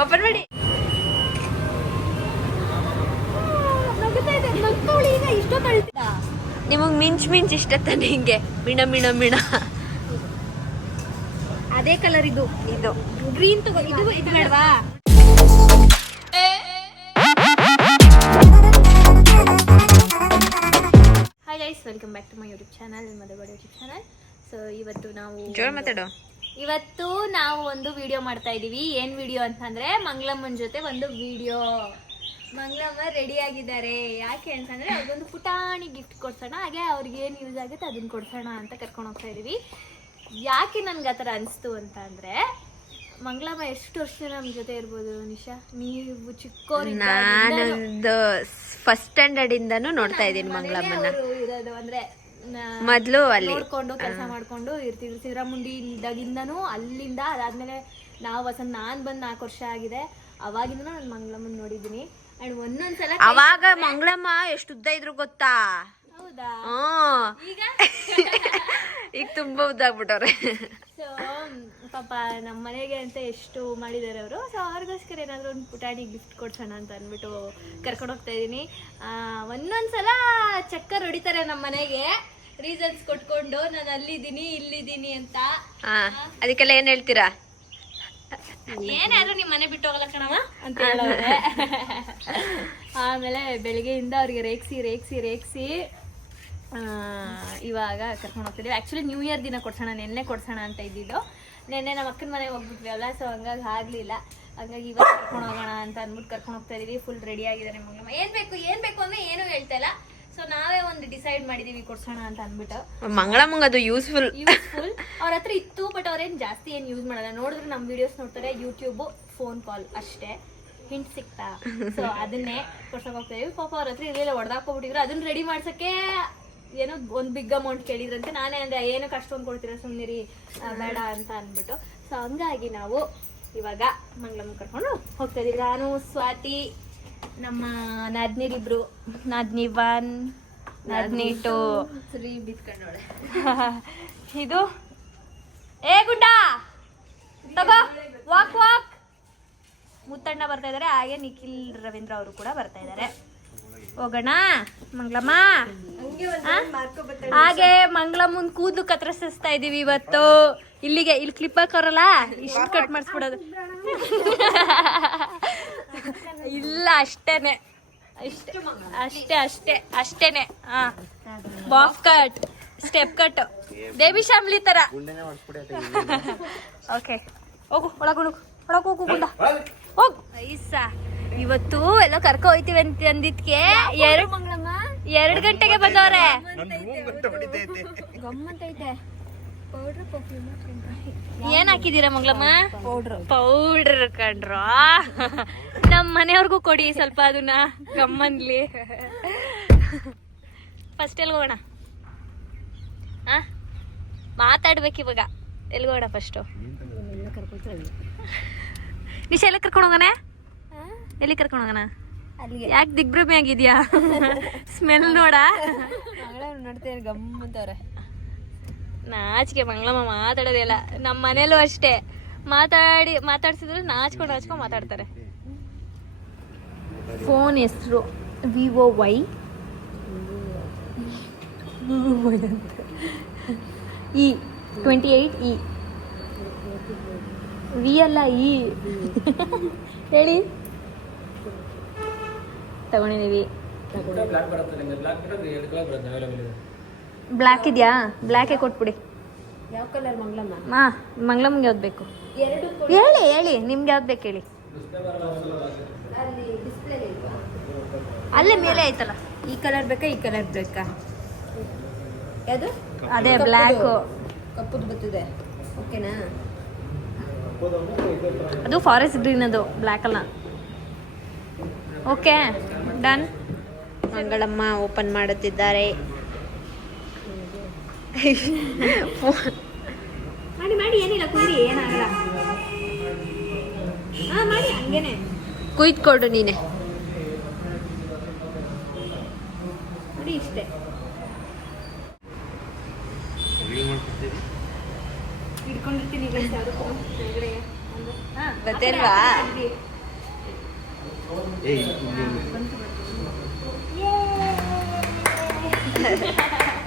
Open ಮಾಡಿ. ನಿಮಗ್ ಮಿಂಚ್ ಇಷ್ಟ ತಾನೆ? ಹಿಂಗೆ ಮಿಣ ಅದೇ ಕಲರ್ ಇದು ಗ್ರೀನ್ ತಗೋ. ಇದು ಬೇಡವಾ? Hi guys, welcome back to my YouTube channel, Madhu Gowda YouTube channel. So ಇವತ್ತು ನಾವು ಒಂದು ವಿಡಿಯೋ ಮಾಡ್ತಾ ಇದೀವಿ. ಏನ್ ವಿಡಿಯೋ ಅಂತಂದ್ರೆ ಮಂಗಳಮ್ಮನ ಜೊತೆ ಒಂದು ವಿಡಿಯೋ. ಮಂಗಳಮ್ಮ ರೆಡಿ ಆಗಿದ್ದಾರೆ. ಯಾಕೆ ಅಂತಂದ್ರೆ ಅವ್ರಿಗೊಂದು ಪುಟಾಣಿ ಗಿಫ್ಟ್ ಕೊಡ್ಸೋಣ, ಹಾಗೆ ಅವ್ರಿಗೆ ಏನ್ ಯೂಸ್ ಆಗುತ್ತೆ ಅದನ್ನ ಕೊಡ್ಸೋಣ ಅಂತ ಕರ್ಕೊಂಡು ಹೋಗ್ತಾ ಇದೀವಿ. ಯಾಕೆ ನನ್ಗೆ ಆ ಥರ ಅನಿಸ್ತು ಅಂತ ಅಂದ್ರೆ, ಮಂಗಳಮ್ಮ ಎಷ್ಟು ವರ್ಷ ನಮ್ಮ ಜೊತೆ ಇರ್ಬೋದು ನಿಶಾ? ನೀವು ಚಿಕ್ಕೋರಿಂದ ನಾನೊಂದು ಫಸ್ಟ್ ಸ್ಟ್ಯಾಂಡರ್ಡ್ ಇಂದಾನು ನೋಡ್ತಾ ಇದ್ದೀನಿ ಮಂಗಳಮ್ಮನ. ಇರೋದು ಅಂದ್ರೆ ಮೊದ್ಲು ಅಲ್ಲಿ ನೋಡ್ಕೊಂಡು ಕೆಲಸ ಮಾಡ್ಕೊಂಡು ಇರ್ತಿದ್ರು. ಸಿರಮುಂಡಿ ಇದ್ದಾಗಿಂದನೂ ಅಲ್ಲಿಂದ ಅದಾದ್ಮೇಲೆ ನಾನ್ ಬಂದ್ 4 ವರ್ಷ ಆಗಿದೆ. ಅವಾಗಿಂದ ನಾನು ಮಂಗಳಮ್ಮನ ನೋಡಿದೀನಿ. ಅಂಡ್ ಒಂದೊಂದ್ಸಲ ಅವಾಗ ಮಂಗಳಮ್ಮ ಎಷ್ಟು ಉದ್ದ ಇದ್ರು ಗೊತ್ತಾ? ಹೌದಾ? ಈಗ ತುಂಬಾ ಉದ್ದಾಗ್ಬಿಟ್ಟವ್ರೆ. ಸೊ ಪಾಪ ನಮ್ಮ ಮನೆಗೆ ಅಂತ ಎಷ್ಟು ಮಾಡಿದ್ದಾರೆ ಅವರು. ಸೊ ಅವ್ರಿಗೋಸ್ಕರ ಏನಾದ್ರು ಒಂದು ಪುಟಾಣಿ ಗಿಫ್ಟ್ ಕೊಡ್ಸೋಣ ಅಂತ ಅಂದ್ಬಿಟ್ಟು ಕರ್ಕೊಂಡು ಹೋಗ್ತಾ ಇದೀನಿ. ಒಂದೊಂದ್ಸಲ ಚಕ್ಕರ್ ಹೊಡಿತಾರೆ ನಮ್ಮ ಮನೆಗೆ, ರೀಸನ್ಸ್ ಕೊಟ್ಕೊಂಡು ನಾನು ಅಲ್ಲಿದ್ದೀನಿ ಇಲ್ಲಿದ್ದೀನಿ ಅಂತ. ಅದಕ್ಕೆಲ್ಲ ಏನ್ ಹೇಳ್ತೀರಾ? ಏನಾದ್ರು ನಿಮ್ ಮನೆ ಬಿಟ್ಟು ಹೋಗಲ್ಲ ಕಣವ ಅಂತ ಹೇಳೋರೆ. ಆಮೇಲೆ ಬೆಳಿಗ್ಗೆಯಿಂದ ಅವ್ರಿಗೆ ರೇಗ್ಸಿ ಇವಾಗ ಕರ್ಕೊಂಡು ಹೋಗ್ತಿದ್ದೀವಿ. ಆಕ್ಚುಲಿ ನ್ಯೂ ಇಯರ್ ದಿನ ಕೊಡ್ಸೋಣ, ನೆನ್ನೆ ಕೊಡ್ಸೋಣ ಅಂತ ಇದ್ದಿದ್ದು. ನೆನ್ನೆ ನಮ್ಮ ಅಕ್ಕನ ಮನೆಗೆ ಹೋಗ್ಬಿಟ್ವಿ ಅಲ್ಲ, ಸೊ ಹಂಗಾಗಿ ಆಗ್ಲಿಲ್ಲ. ಹಂಗಾಗಿ ಇವಾಗ ಕರ್ಕೊಂಡು ಹೋಗೋಣ ಅಂತ ಅಂದ್ಬಿಟ್ಟು ಕರ್ಕೊಂಡು ಹೋಗ್ತಾ ಇದೀವಿ. ಫುಲ್ ರೆಡಿ ಆಗಿದ್ದಾರೆ ಮಂಗಳಮ್ಮ. ಏನ್ ಬೇಕು ಅಂದ್ರೆ ಏನು ಹೇಳ್ತಾ ಇಲ್ಲ. ಸೊ ನಾವೇ ಒಂದು ಡಿಸೈಡ್ ಮಾಡಿದೀವಿ ಕೊಡ್ಸೋಣ ಅಂತ ಅಂದ್ಬಿಟ್ಟು. ಮಂಗಳಮ್ಮಂಗ ಅದು ಯೂಸ್ಫುಲ್ ಅವ್ರ ಹತ್ರ ಇತ್ತು, ಬಟ್ ಅವ್ರೇನ್ ಜಾಸ್ತಿ ಏನ್ ಯೂಸ್ ಮಾಡಲ್ಲ. ನೋಡಿದ್ರೆ ನಮ್ ವಿಡಿಯೋಸ್ ನೋಡ್ತಾರೆ, ಯೂಟ್ಯೂಬ್, ಫೋನ್ ಕಾಲ್ ಅಷ್ಟೇ. ಹಿಂಟ್ ಸಿಕ್ತಾ? ಸೊ ಅದನ್ನೇ ಕೊಡ್ಸಕ್ ಹೋಗ್ತಾ ಇದೀವಿ. ಪಾಪ ಅವ್ರ ಹತ್ರ ಇರ್ಲಿಲ್ಲ, ಹೊಡೆದಾಕೋಬಿಟ್ಟಿದ್ರು. ಅದನ್ನ ರೆಡಿ ಮಾಡ್ಸಕ್ಕೆ ಏನೋ ಒಂದ್ ಬಿಗ್ ಅಮೌಂಟ್ ಕೇಳಿದ್ರಂತೆ. ನಾನೇ ಅಂದ್ರೆ ಏನಕ್ಕೆ ಅಷ್ಟೊಂದು ಕೊಡ್ತೀರಾ, ಸುಮ್ಮನಿರಿ, ಬೇಡ ಅಂತ ಅಂದ್ಬಿಟ್ಟು. ಸೊ ಹಂಗಾಗಿ ನಾವು ಇವಾಗ ಮಂಗಳಮ್ಮ ಕರ್ಕೊಂಡು ಹೋಗ್ತಾ ಇದೀವಿ. ನಾನು, ಸ್ವಾತಿ, ನಮ್ಮ ನಾದ್ನೀರಿಬ್ರು, ನಾದ್ನಿ 1, ನಾದ್ನಿ 2, ಸರಿ ಬಿತ್ಕೊಂಡೋಳೆ. ಇದು ಗುಡ್ಡ ತಗೋ, ವಾಕ್. ಮುತ್ತಣ್ಣ ಬರ್ತಾ ಇದಾರೆ, ಹಾಗೆ ನಿಖಿಲ್ ರವೀಂದ್ರ ಅವರು ಕೂಡ ಬರ್ತಾ ಇದಾರೆ. ಹೋಗೋಣ ಮಂಗಳಮ್ಮ. ಹಾಗೆ ಮಂಗಳಮ್ಮನ್ ಕೂದಲು ಕತ್ತರಿಸ್ತಾ ಇದೀವಿ ಇವತ್ತು. ಇಲ್ಲಿ ಕ್ಲಿಪ್ ಹಾಕೋರಲ್ಲ, ಇಷ್ಟು ಕಟ್ ಮಾಡಿಸ್ಬಿಡೋದು. ಇಲ್ಲ ಅಷ್ಟೇನೆ, ಅಷ್ಟೇನೆ. Bob cut, step cut, baby Shamili ತರ. ಓಕೆ, ಹೋಗು ಒಳಗೋಗು ಗುಂಡ ಹೋಗ್. ಐಸಾ ಇವತ್ತು ಎಲ್ಲ ಕರ್ಕೊ ಹೋಯ್ತಿವಿ ಅಂತ ಅಂದಿದ್ಕೆ 2 ಗಂಟೆಗೆ ಬಂದವ್ರೆ. ಏನ್ ಹಾಕಿದೀರಾ ಮಂಗಳಮ್ಮ? ಪೌಡ್ರ್ ಕಂಡ್ರ. ನಮ್ ಮನೆಯವ್ರಿಗೂ ಕೊಡಿ ಸ್ವಲ್ಪ ಅದನ್ನ, ಗಮ್ಮನ್ಲಿ. ಫಸ್ಟ್ ಎಲ್ಗೋಣ? ಮಾತಾಡ್ಬೇಕು ಇವಾಗ. ಎಲ್ಗೋಣ ಫಸ್ಟು? ನಿಶಾ ಎಲ್ಲ ಕರ್ಕೊಂಡು ಹೋಗೋಣ? ಎಲ್ಲಿ ಕರ್ಕೊಂಡು ಹೋಗೋಣ? ಯಾಕೆ ದಿಗ್ಭ್ರಮೆ ಆಗಿದ್ಯಾ? ಸ್ಮೆಲ್ ನೋಡ ನೋಡ್ತೇನೆ, ಗಮ್ಮಂತವ್ರೆ. ನಾಚಿಕೆ ಮಂಗಳಮ್ಮ ಮಾತಾಡೋದೇ ಇಲ್ಲ. ನಮ್ಮ ಮನೇಲೂ ಅಷ್ಟೇ, ಮಾತಾಡ್ಸಿದ್ರು ನಾಚ್ಕೊಂಡು ಮಾತಾಡ್ತಾರೆ. ಫೋನ್ ಹೆಸರು VOY E28E. ವಿ ಅಲ್ಲ, E ಹೇಳಿ. ತಗೊಂಡಿದೀವಿ. ಬ್ಲ್ಯಾಕ್ ಇದೆಯಾ? ಬ್ಲ್ಯಾಕೇ ಕೊಟ್ಬಿಡಿ. ಯಾವ ಕಲರ್ ಮಂಗಳಮ್ಮ? ಮಂಗಳಮ್ಮಗೆ ಯಾವ್ದು ಬೇಕು ಹೇಳಿ. ನಿಮ್ಗೆ ಯಾವ್ದು ಬೇಕು ಹೇಳಿ. ಅಲ್ಲೇ ಮೇಲೆ ಆಯ್ತಲ್ಲ. ಈ ಕಲರ್ ಬೇಕಾ, ಈ ಕಲರ್ ಬೇಕಾ? ಯಾವುದು? ಅದೇ ಬ್ಲ್ಯಾಕ್. ಕಪ್ಪುದು ಬರ್ತದೆ, ಓಕೆನಾ? ಅದು ಫಾರೆಸ್ಟ್ ಗ್ರೀನ್, ಅದು ಬ್ಲ್ಯಾಕ್ ಅಲ್ಲ. Okay, done. ಮಂಗಳಮ್ಮ ಓಪನ್ ಮಾಡುತ್ತಿದ್ದಾರೆ. ಮಾಡಿ ಏನಿಲ್ಲ, ಕುಯ್ರಿ, ಏನಾಗಲ್ಲ. ಮಾಡಿ ಹಂಗೇನೆ ಕುಯ್ದ್ಕೊಡು ನೀನೆ. ನೋಡಿ ಇಷ್ಟೇ. ಹಿಡ್ಕೊಂಡಿರ್ತೀನಿ ಕೆಳಗಡೆ. ಗೊತ್ತಿಲ್ವಾ?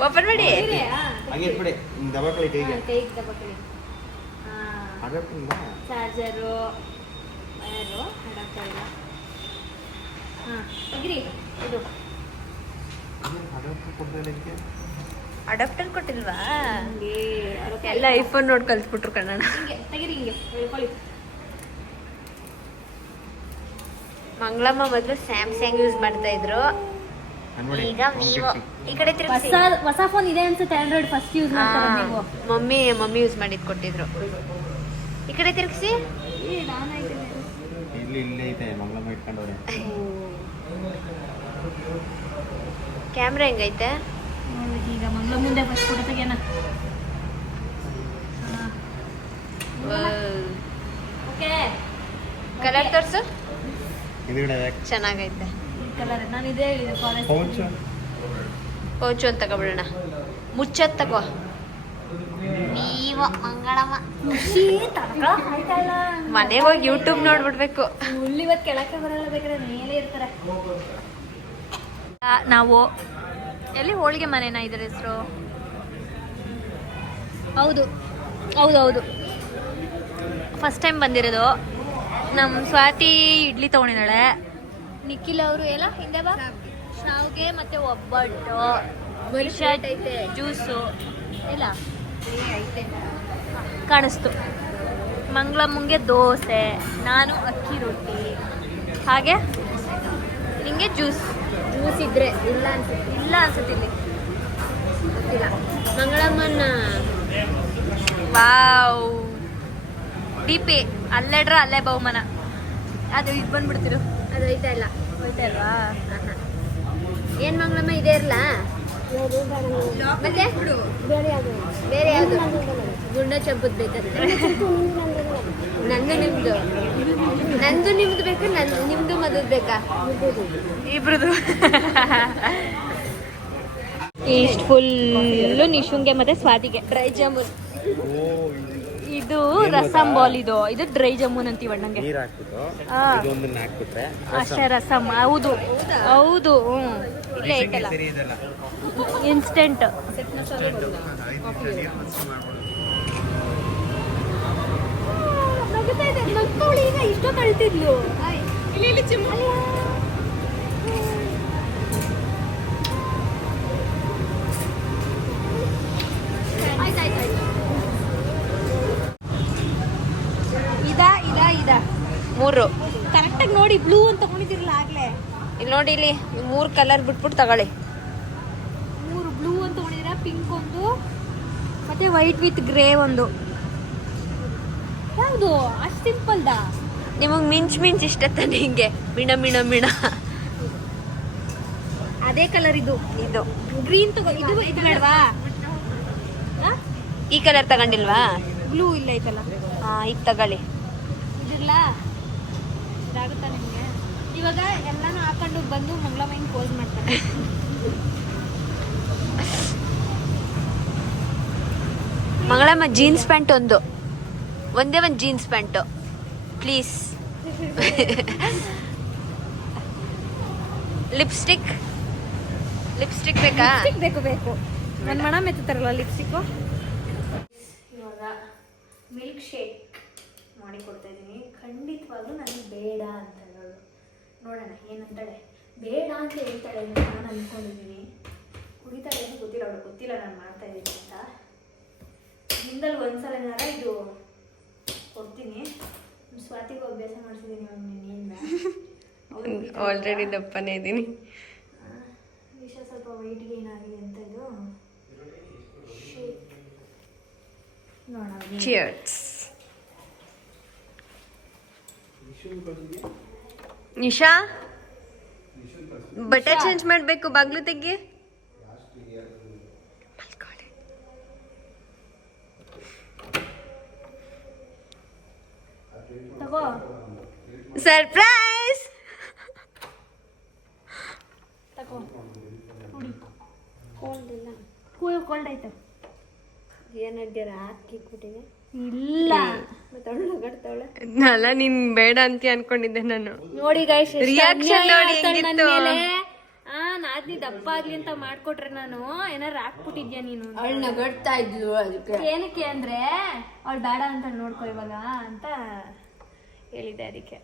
ಓಪನ್ ಮಾಡಿ. ಚಾರ್ಜರು, ವಯರು, ಅಡಾಪ್ಟರ್ ಇಲ್ಲ. ಇದು ಅಡಾಪ್ಟರ್ ಕೊಟ್ಟಿಲ್ವಾ? ಎಲ್ಲ ಐಫೋನ್ ನೋಡಿ ಕಲ್ತ್ಬಿಟ್ರು ಕನ್ನಡ. ತೆಗಿರಿ ಹಿಂಗೆ ಹೇಳ್ಕೊಳ್ಳಿ. ಮಂಗಳಮ್ಮ ಮೊದಲು ಸ್ಯಾಮ್ಸಂಗ್ ಯೂಸ್ ಮಾಡ್ತಾ ಇದ್ರು, ಈಗ ವಿವೋ. ಈ ಕಡೆ ತಿರುಗಿಸಿ. ಹೊಸ ಫೋನ್ ಇದೆ ಅನ್ಸುತ್ತೆ, ಆಂಡ್ರಾಯ್ಡ್ ಫಸ್ಟ್ ಯೂಸ್ ಮಾಡ್ತಾರೆ ನೀವು. ಮಮ್ಮಿ ಯೂಸ್ ಮಾಡಿದ್ ಕೊಟ್ಟಿದ್ರು. ಈ ಕಡೆ ತಿರುಗಿಸಿ. ಕ್ಯಾಮ್ರಾ ಹೆಂಗೈತೆ ಈಗ ಮಂಗಳ ಮುಂದೆ ಫಸ್ಟ್ ಫೋಟೋ ತೆಗಿಯೋಣ. ಓಕೆ, ಕಲರ್ ತೋರ್ಸು. ಚೆನ್ನಾಗೈತೆ ಕಲರ್. ನಾನು ಇದೇ ಹೇಳಿದೆ ಫಾರೆಸ್ಟ್ ಪೌಚು ಅಂತ ತಗೊಬಿಡೋಣ. ಮುಚ್ಚತ್ ತಗೋ. ವಿವೋ ಮಂಗಳಮ್ಮ. ಖುಷಿ ಆಯ್ತಾ ಇಲ್ಲ. ಮನೆಗೆ ಹೋಗಿ ಯೂಟ್ಯೂಬ್ ನೋಡ್ಬಿಡ್ಬೇಕು. ಇವತ್ತು ಕೆಳಕ್ಕೆ ಬರಲ್ಲ, ಬೇಕಾದ್ರೆ ಮೇಲೆ ಇರ್ತಾರೆ. ನಾವು ಎಲ್ಲಿ ಹೋಳಿಗೆ ಮನೆನಾ ಇದರ ಹೆಸರು? ಹೌದು ಹೌದು ಹೌದು, ಫಸ್ಟ್ ಟೈಮ್ ಬಂದಿರೋದು. ನಮ್ಮ ಸ್ವಾತಿ ಇಡ್ಲಿ ತೊಗೊಂಡಿದ್ದಾಳೆ. ನಿಖಿಲ್ ಅವರು ಎಲ್ಲ ಹಿಂದೆ ಬಾ. ಶಾವ್ಗೆ ಮತ್ತೆ ಒಬ್ಬಟ್ಟು, ಐತೆ, ಜ್ಯೂಸು ಇಲ್ಲ ಐತೆ ಕಾಣಿಸ್ತು. ಮಂಗಳಮ್ಮಂಗೆ ದೋಸೆ, ನಾನು ಅಕ್ಕಿ ರೊಟ್ಟಿ, ಹಾಗೆ ನಿಂಗೆ ಜ್ಯೂಸ್ ಇದ್ರೆ ಇಲ್ಲ ಅನ್ಸುತ್ತೆ ಇಲ್ಲಿ ಗೊತ್ತಿಲ್ಲ. ಮಂಗಳಮ್ಮನ ವಾವ್ ಡಿಪಿ ಅಲ್ಲೆಡ್ರ ಅಲ್ಲೇ ಬಹುಮಾನ. ಅದು ಇದು ಬಂದ್ಬಿಡ್ತಿರು. ಅದು ಹೋಯ್ತಾ ಇಲ್ವಾ? ಏನ್ ಮಂಗಳಮ್ಮ ಇದೇ ಇರ್ಲ ಮತ್ತೆ ಬೇರೆ ಯಾವುದು ಗುಂಡ ಚಬ್ಬದ್ ಬೇಕಂದ್ರೆ ನಂದು ನಿಮ್ದು ಬೇಕಾ? ನಿಮ್ದು ಮದುವೆ ಬೇಕಾ? ಇಬ್ರದು. ಇಷ್ಟು ಫುಲ್ಲು ನಿಶುಂಗೆ ಮತ್ತೆ ಸ್ವಾತಿಗೆ ಡ್ರೈ ಜಾಮೂನ್. ಇದು ರಸಂ ಬಾಲ್. ಇದು ಡ್ರೈ ಜಾಮೂನ್ ಅಂತೀವಿ ಅಣ್ಣಂಗೆ. ಅಷ್ಟೇ ರಸಂ. ಹೌದು ಹೌದು, ಇಲ್ಲೇ ಐತಲ್ಲ ಇನ್ಸ್ಟೆಂಟ್. ಈಗ ಇಷ್ಟೋ ಕಳ್ತಿದ್ಲು. ಇದ 3 ಕರೆಕ್ಟಾಗಿ ನೋಡಿ. ಬ್ಲೂ ಅಂತ ತಗೊಂಡಿದಿರಲ್ಲ ಆಗ್ಲೇ. ಇಲ್ಲಿ ನೋಡಿ, ಇಲ್ಲಿ 3 ಕಲರ್ ಬಿಟ್ಬಿಟ್ಟು ತಗೊಳ್ಳಿ. 3 ಬ್ಲೂ ಅಂತ ತಗೊಂಡಿದ್ದೀರಾ, ಪಿಂಕ್ ಒಂದು ಮತ್ತೆ ವೈಟ್ ವಿತ್ ಗ್ರೇ ಒಂದು. ಯಾವುದು ಅಷ್ಟು ಸಿಂಪಲ್ದಾ? ನಿಮಗೆ ಮಿಂಚ್ ಇಷ್ಟ ತಾನೆ? ಹಿಂಗೆ ಮಿಣ ಅದೇ ಕಲರ್. ಇದು ಗ್ರೀನ್ ತಗೋ. ಇದು ಬೇಡವಾ? ಈ ಕಲರ್ ತಗೊಂಡಿಲ್ವಾ? ಬ್ಲೂ ಇಲ್ಲ ಐತಲ್ಲ. ಈಗ ತಗೊಳ್ಳಿ. ಇದಿಲ್ಲ, ಇದಾಗುತ್ತಾ ನಿಮಗೆ? ಇವಾಗ ಎಲ್ಲಾನು ಹಾಕೊಂಡು ಬಂದು ಮಂಗಳಮ್ಮ ಹಿಂಗೆ ಪೋಸ್ ಮಾಡ್ತಾರೆ. ಮಂಗಳಮ್ಮ ಜೀನ್ಸ್ ಪ್ಯಾಂಟ್ ಒಂದೇ ಒಂದು ಜೀನ್ಸ್ ಪ್ಯಾಂಟು ಪ್ಲೀಸ್. ಲಿಪ್ಸ್ಟಿಕ್ ಬೇಕಾ? ಬೇಕು. ನನ್ನ ಮಣ ಮೆತ್ತಾರಲ್ಲ ಲಿಪ್ಸ್ಟಿಕ್ಕು. ಇವಾಗ ಮಿಲ್ಕ್ ಶೇಕ್ ಮಾಡಿ ಕೊಡ್ತಾ ಇದ್ದೀನಿ. ಖಂಡಿತವಾಗ್ಲೂ ನನಗೆ ಬೇಡ ಅಂತ ಹೇಳೋದು. ನೋಡೋಣ ಏನಂತಾಳೆ. ಬೇಡ ಅಂತ ಹೇಳ್ತಾಳೆ ನಾನು ಅಂದ್ಕೊಂಡಿದ್ದೀನಿ. ಕುಡಿತಾಳೆ ಏನು ಗೊತ್ತಿಲ್ಲ ನಾನು ಮಾಡ್ತಾ ಇದ್ದೀನಿ ಅಂತ. ಹಿಂದಲ್ಲಿ ಒಂದ್ಸಲ ಇದು ಕೊಡ್ತೀನಿ. ಸ್ವಾತಿಗೂ ಅಭ್ಯಾಸ ಮಾಡಿಸಿದ್ದೀನಿ ನಿನ್ನೆಯಿಂದ. ಆಲ್ರೆಡಿ ದಪ್ಪನೇ ಇದ್ದೀನಿ. ವಿಷ ಸ್ವಲ್ಪ ವೈಟ್ ಗೇನ್ ಆಗಲಿ ಅಂತ ಇದು ನೋಡೋಣ. ಚಿಯರ್ಸ್. ನಿಶಾ ಬಟ್ಟೆ ಚೇಂಜ್ ಮಾಡಬೇಕು, ಬಾಗ್ಲು ತೆಗಿ. ತಗೋ ಸರ್ಪ್ರೈಸ್. ತಗೋ ಕುಡಿ. ಕೋಲ್ಡ್ ಐತೆ. ಏನು ಹಾಕಿ ಕೊಟ್ಟಿದೆ? ಇಲ್ಲ ಮತ್ತೆ ಅಲ್ಲ ನೀನ್ ಬೇಡ ಅಂತ ಅನ್ಕೊಂಡಿದ್ದೆ ನಾನು. ನೋಡಿ ಗೈಸ್ ರಿಯಾಕ್ಷನ್ ನೋಡಿ ಹೆಂಗಿತ್ತು. ನಾದ್ನಿ ದಪ್ಪ ಆಗ್ಲಿ ಅಂತ ಮಾಡ್ಕೊಟ್ರೆ ನಾನು ಏನಾರು ಹಾಕ್ಬಿಟ್ಟಿದ್ಯಾ ನೀನು? ಅವಳು ನಗಡ್ತಾ ಇದ್ಲು ಅದಕ್ಕೆ. ಏನಕ್ಕೆ ಅಂದ್ರೆ ಅವಳು ಬೇಡ ಅಂತ ನೋಡ್ಕೊ ಇವಾಗ ಅಂತ ಹೇಳಿದ್ದೆ. ಅದಕ್ಕೆ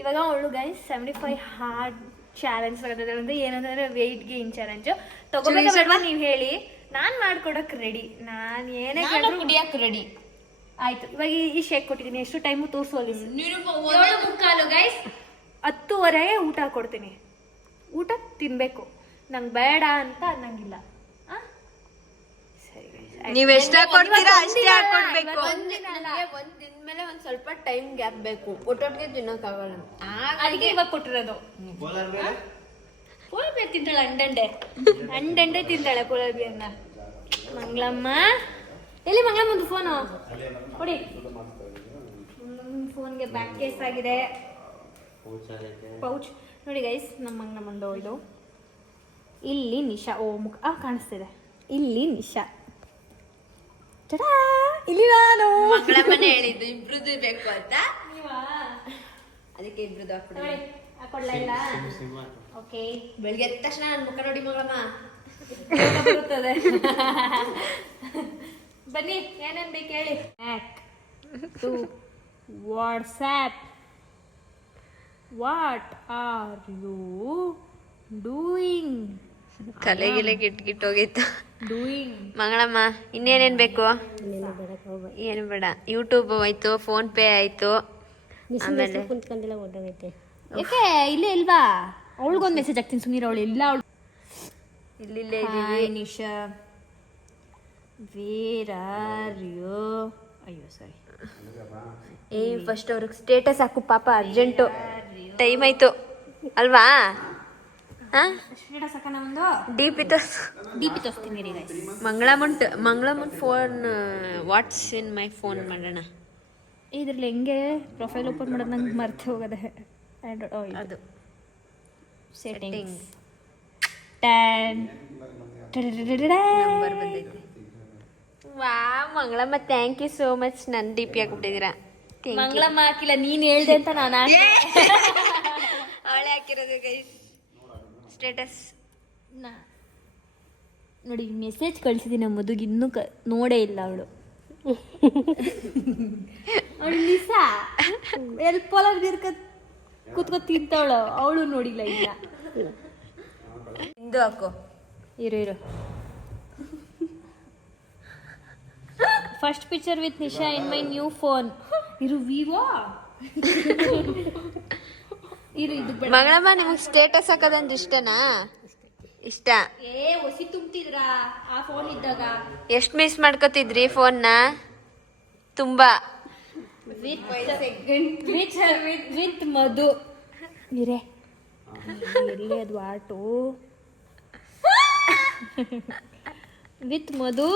ಇವಾಗ ಅವಳು ಗೈಸ್ 75 ಹಾರ್ಡ್ ಚಾಲೆಂಜ್ ತಗೋತಿದ್ದಾಳೆ. ಅಂದ್ರೆ ಏನಂದ್ರೆ ವೆಯ್ಟ್ ಗೇನ್ ಚಾಲೆಂಜ್ ತಗೋಬೇಕಲ್ವಾ? ನೀವ್ ಹೇಳಿ, ನಾನ್ ಮಾಡ್ಕೊಡಕ್ ರೆಡಿ. ನಾನ್ ಏನೇ ಕುಡಿಯಕ್ ರೆಡಿ. ಆಯ್ತು, ಇವಾಗ ಈ ಶೇಕ್ ಕೊಟ್ಟಿದ್ದೀನಿ. ಎಷ್ಟು ಟೈಮು ತೋರಿಸೋಲಿ? 7:45 ಗೈಸ್. 10:30 ಊಟ ಕೊಡ್ತೀನಿ. ಊಟ ತಿನ್ಬೇಕು. ನಂಗೆ ಬೇಡ ಅಂತ ಅನ್ನಂಗಿಲ್ಲ. ನೀವ್ ಎಷ್ಟ ಕೊಡ್ತೀರಾ ಅಷ್ಟೇ ಹಾಕೊಡ್ಬೇಕು. ಒಂದ್ ದಿನದ್ಮೇಲೆ ಒಂದ್ ಸ್ವಲ್ಪ ಟೈಮ್ ಗ್ಯಾಪ್ ಬೇಕು. ಒಟ್ಟೊಟ್ಟಿಗೆ ತಿನ್ನೋಕ್ಕಾಗಲ್ಲ. ಅದಕ್ಕೆ ಇವಾಗ ಕೊಟ್ಟಿರೋದು. ಪೋಲಾರ್ ಬೇರ್ ತಿಂತಾಳೆ. ಅಂಡಂಡೆ ತಿಂತಾಳೆ ಪೋಲಾರ್ ಬೇರ್ನ. ಮಂಗಳಮ್ಮ ಎಲ್ಲಿ? ಮಂಗಳಮ್ಮಂದು ಫೋನು ಕೊಡಿ. ಫೋನ್ಗೆ ಬ್ಯಾಕ್ ಕೇಸ್ ಆಗಿದೆ, ಪೌಚ್ ನೋಡಿ ಗೈಸ್. ನಮ್ಮ ಮಂಗಳಮ್ಮಂದು ಇದು. ಇಲ್ಲಿ ನಿಶಾ. ಓ ಮುಖ ಕಾಣಿಸ್ತಿದೆ. ಇಲ್ಲಿ ನಿಶಾ. ಇಲ್ಲಿ ನಾನು ಮಂಗಳಮ್ಮನೇ ಹೇಳಿದ್ದು ಇಬ್ರದ್ದು ಬೇಕು ಅಂತ. ಅದಕ್ಕೆ ಇಬ್ರದ್ದು ಹಾಕೊಡ್ಲ ಇಲ್ಲ? ಓಕೆ. ಬೆಳಿಗ್ಗೆ ಎದ್ದ ತಕ್ಷಣ ನನ್ನ ಮುಖ ನೋಡಿ ಮಂಗಳಮ್ಮ ಬರುತ್ತದೆ. ಬನ್ನಿ, ಏನೇನ್ ಬೇಕು ಹೇಳಿ. WhatsApp. What are you doing? ತಲೆಗಿಲೆ ಗಿಟ್ ಹೋಗಿತ್ತು. ಡೂಯಿಂಗ್. ಮಂಗಳಮ್ಮ ಇನ್ನೇನೇನ್ ಬೇಕು? ಏನು ಬೇಡ. ಯೂಟ್ಯೂಬ್ ಆಯ್ತು, ಫೋನ್ ಪೇ ಆಯ್ತು, ಆಮೇಲೆ ಯಾಕೆ ಇಲ್ಲೇ ಇಲ್ವಾ? ಅವಳಿಗೊಂದು ಮೆಸೇಜ್ ಹಾಕ್ತೀನಿ ಸುನೀರ್. ಅವಳು ಇಲ್ಲ. ಅವಳು ಇಲ್ಲಿಲ್ಲೇ hi Nisha, where are you? ಅಯ್ಯೋ ಸಾರಿ. ಫಸ್ಟ್ ಅವ್ರಿಗೆ ಸ್ಟೇಟಸ್ ಹಾಕು ಪಾಪ, ಅರ್ಜೆಂಟು, ಟೈಮ್ ಆಯ್ತು ಅಲ್ವಾ? ಸ್ಟೇಟಸ್ ಹಾಕೋಣ ಒಂದು. ಡಿ ಪಿ ತೋರಿಸ್ತೀನಿ ರೀ ಗೈಸ್. ಮಂಗಳಮ್ಮನ್ phone what's in my phone ಮಾಡೋಣ. ಇದ್ರಲ್ಲಿ ಹೆಂಗೆ ಪ್ರೊಫೈಲ್ ಓಪನ್ ಮಾಡೋದು ನಂಗೆ ಮರ್ತೆ ಹೋಗದೆ. ಅದು ಸೆಟ್ಟಿಂಗ್ಸ್. ನಂಬರ್ ಬಂದೈತೆ. ವಾ Mangalamma, thank you so much. ನನ್ನ ಡಿ ಪಿ ಹಾಕ್ಬಿಟ್ಟಿದ್ದೀರಾ. ಮಂಗಳಮ್ಮ ಹಾಕಿಲ್ಲ, ನೀನ್ ಹೇಳ್ದೆ ಅಂತ ನಾನು ಅವಳೆ ಹಾಕಿರೋದು ಗೈಸ್ ಸ್ಟೇಟಸ್. ನೋಡಿ ಮೆಸೇಜ್ ಕಳ್ಸಿದ್ದೀನಿ. ನಮ್ಮ ಮದುಗೆ ಇನ್ನೂ ನೋಡೇ ಇಲ್ಲ ಅವಳು. ಅವಳು ನಿಸಾ ಎಲ್ಲಿ ಪೋಲಾರ್ ದೀರ್ಕ ಕೂತ್ಕೊ ತಿಂತವಳು. ಅವಳು ನೋಡಿಲ್ಲ ಇಲ್ಲ. ಇಂದು ಹಾಕು. ಇರು. First picture with Nisha in my new phone. ಇರು ವಿವೋ. ಇರು ಇದು ಬೇಡ. ಮಂಗಳಮ್ಮ, ನಿಮಗೆ ಸ್ಟೇಟಸ್ ಹಾಕೋದಂದ್ರೆ ಇಷ್ಟನಾ? ಇಷ್ಟ. ಹೊಸಿ ತುಂಬ್ತಿದ್ರಾ ಆ ಫೋನ್ ಇದ್ದಾಗ? ಎಷ್ಟು ಮಿಸ್ ಮಾಡ್ಕೋತಿದ್ರಿ ಫೋನ್ನ? ತುಂಬಾ. ವಿತ್ ಮಧು ಇರೇ ಇರ್ಲಿ ಅದು ಆಟು. With Madhu.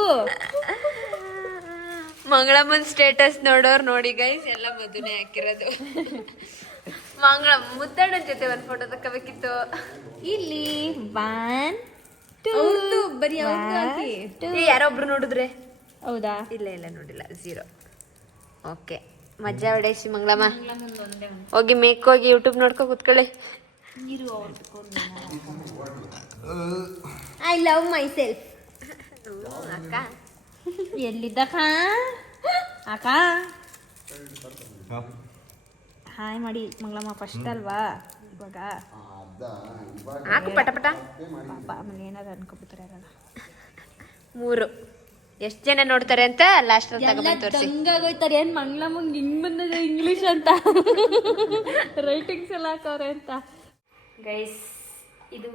ಮಂಗಳಮ್ಮನ್ ಸ್ಟೇಟಸ್ ನೋಡೋರು ನೋಡಿ ಗೈಸ್, ಎಲ್ಲ ಮಧುನೇ ಹಾಕಿರೋದು. ಮಂಗಳಮ್ಮ ಮುದ್ದಣ್ಣನ ಜೊತೆ ಒಂದು ಫೋಟೋ ತಗೋಬೇಕಿತ್ತು. ಇಲ್ಲಿ 1 ಅವ್ರ್ದು ಬರೀ ಯಾರೊಬ್ರು ನೋಡಿದ್ರೆ? ಹೌದಾ? ಇಲ್ಲ ನೋಡಿಲ್ಲ, 0. ಓಕೆ, ಮಜಾ ಹೊಡೇಸಿ ಮಂಗಳಮ್ಮ. ಹೋಗಿ ಮೇಕೋಗಿ ಯೂಟ್ಯೂಬ್ ನೋಡ್ಕೊ ಕೂತ್ಕೊಳ್ಳಿ. I love my self. ಅಕ್ಕ ಎಲ್ಲಿದ್ದಕ್ಕ ಅಕ್ಕ? ಹಾಯ್ ಮಾಡಿ ಮಂಗಳಮ್ಮ ಫಸ್ಟ್ ಅಲ್ವಾ ಇವಾಗ? ಹಾಕು ಪಟ. ಪಾಪ ಆಮೇಲೆ ಏನಾದ್ರು ಅನ್ಕೊಬಿಡ್ತಾರೆ. ಆಗಲ್ಲ. 3 ಎಷ್ಟು ಜನ ನೋಡ್ತಾರೆ ಅಂತ ಲಾಸ್ಟ್ ತಗೊಂಡ್ಬಂದು ತೋರಿಸಿ. ಹಂಗಾಗೋಯ್ತಾರೆ. ಏನ್ ಮಂಗಳಮ್ಮಂಗೆ ಹಿಂಗ್ ಬಂದದ ಇಂಗ್ಲಿಷ್ ಅಂತ ರೈಟಿಂಗ್ಸ್ ಎಲ್ಲ ಹಾಕವ್ರೆ ಅಂತ. ಗೈಸ್ ಇದು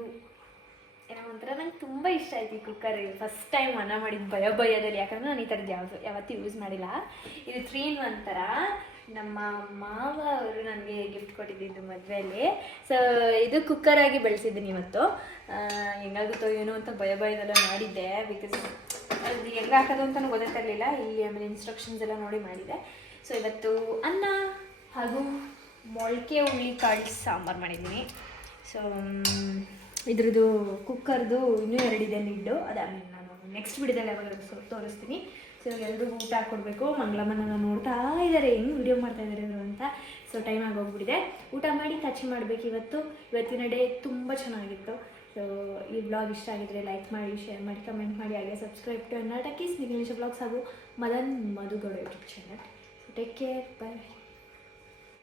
ಏನೋ ಒಂಥರ ನಂಗೆ ತುಂಬ ಇಷ್ಟ ಆಯ್ತು ಈ ಕುಕ್ಕರ್. ಫಸ್ಟ್ ಟೈಮ್ ಅನ್ನ ಮಾಡಿದ್ದು ಭಯದಲ್ಲಿ. ಯಾಕಂದ್ರೆ ನಾನು ಈ ಥರದ್ದು ಯಾವತ್ತೂ ಯೂಸ್ ಮಾಡಿಲ್ಲ. ಇದು 3-in-1 ಥರ. ನಮ್ಮ ಮಾವ ಅವರು ನನಗೆ ಗಿಫ್ಟ್ ಕೊಟ್ಟಿದ್ದು ಮದುವೆಯಲ್ಲಿ. ಸೊ ಇದು ಕುಕ್ಕರ್ ಆಗಿ ಬೆಳೆಸಿದ್ದೀನಿ ಇವತ್ತು. ಹೆಂಗಾಗುತ್ತೋ ಏನೋ ಅಂತ ಭಯದೆಲ್ಲ ಮಾಡಿದ್ದೆ. ಬಿಕಾಸ್ ಅದು ಹೆಂಗೆ ಹಾಕೋದು ಅಂತಲೂ ಗೊತ್ತಾಗಿರಲಿಲ್ಲ. ಇಲ್ಲಿ ಆಮೇಲೆ ಇನ್ಸ್ಟ್ರಕ್ಷನ್ಸ್ ಎಲ್ಲ ನೋಡಿ ಮಾಡಿದೆ. ಸೊ ಇವತ್ತು ಅನ್ನ ಹಾಗೂ ಮೊಳಕೆ ಹುಳಿ ಕಾಳು ಸಾಂಬಾರು ಮಾಡಿದ್ದೀನಿ. ಸೊ ಇದ್ರದ್ದು ಕುಕ್ಕರ್ದು ಇನ್ನೂ 2 ಇದೆ ಲಿಡ್ಡು. ಅದಾದಮೇಲೆ ನಾನು ನೆಕ್ಸ್ಟ್ ವಿಡಿಯೋದಲ್ಲಿ ಯಾವಾಗ ತೋರಿಸ್ತೀನಿ. ಸೊ ಎಲ್ರಿಗೂ ಊಟ ಹಾಕ್ಕೊಡ್ಬೇಕು. ಮಂಗಳಮ್ಮನ ನೋಡ್ತಾ ಇದ್ದಾರೆ ಹೆಂಗೆ ವಿಡಿಯೋ ಮಾಡ್ತಾ ಇದ್ದಾರೆ ಇವರು ಅಂತ. ಸೊ ಟೈಮ್ ಆಗೋಗ್ಬಿಟ್ಟಿದೆ, ಊಟ ಮಾಡಿ ಟಚ್ ಮಾಡಬೇಕು. ಇವತ್ತಿನ ಡೇ ತುಂಬ ಚೆನ್ನಾಗಿತ್ತು. ಸೊ ಈ ಬ್ಲಾಗ್ ಇಷ್ಟ ಆಗಿದ್ರೆ ಲೈಕ್ ಮಾಡಿ, ಶೇರ್ ಮಾಡಿ, ಕಮೆಂಟ್ ಮಾಡಿ, ಹಾಗೆ subscribe to Karnatakis Nikhilesh vlogs ಹಾಗೂ Madan Madhu Gowda YouTube channel. Take care, by.